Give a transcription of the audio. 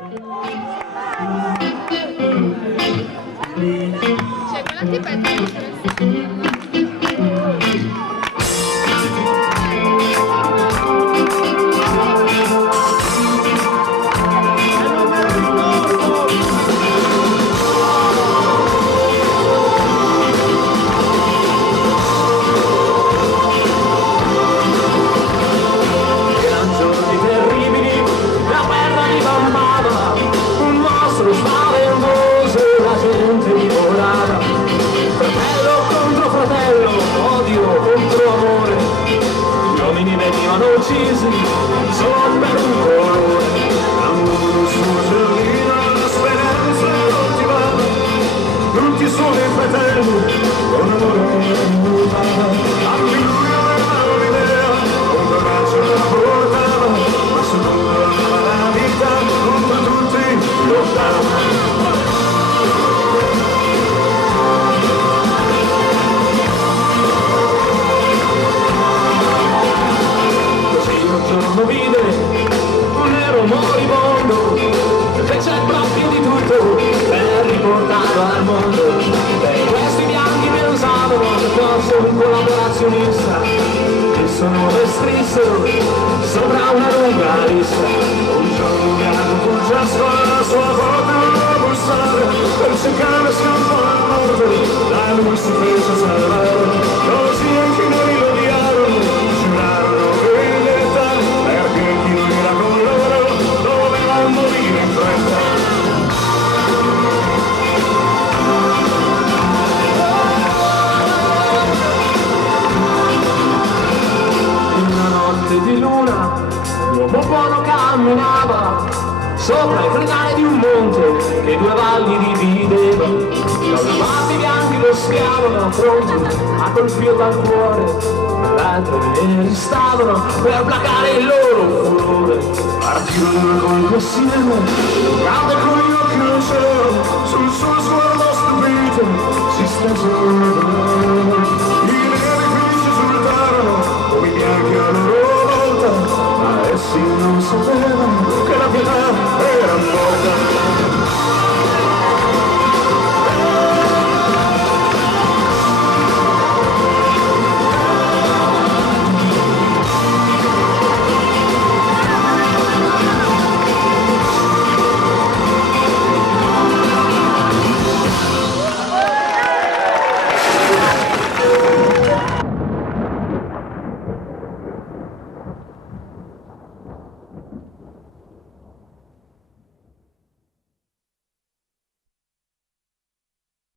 Cioè, quella tipa è interessante. Uccisi solo per un colore, l'amore suo giardino, la speranza non ti va, tutti sono i fratelli, con amore che non va, anche lui aveva un'idea, un braccio la portava, ma se non dava la vita, contro tutti lottava. Giorno vide un nero moribondo che fece proprio di tutto per riportarlo al mondo. E questi bianchi pensavano che fosse un collaborazionista, che sono descrissero sopra una lunga lista. Un giorno bianco con gesto alla sua porta a bussare per cercare scampò al morto, da lui si fece salvare, così anche noi lo odiarono, giurarono vendetta, perché chi non era con loro doveva morire in fretta. In una notte di luna l'uomo buono camminava sopra il crinale di un monte che due valli divideva. Due matti bianchi lo schiavano pronti a colpirlo al cuore, l'altro neri stavano per placare il loro furore. Partirono con insieme, grande con gli occhi nel cielo, sul suo sguardo stupito si stesero. I neri felici esultarono come i bianchi a loro volta, ma essi non sapevano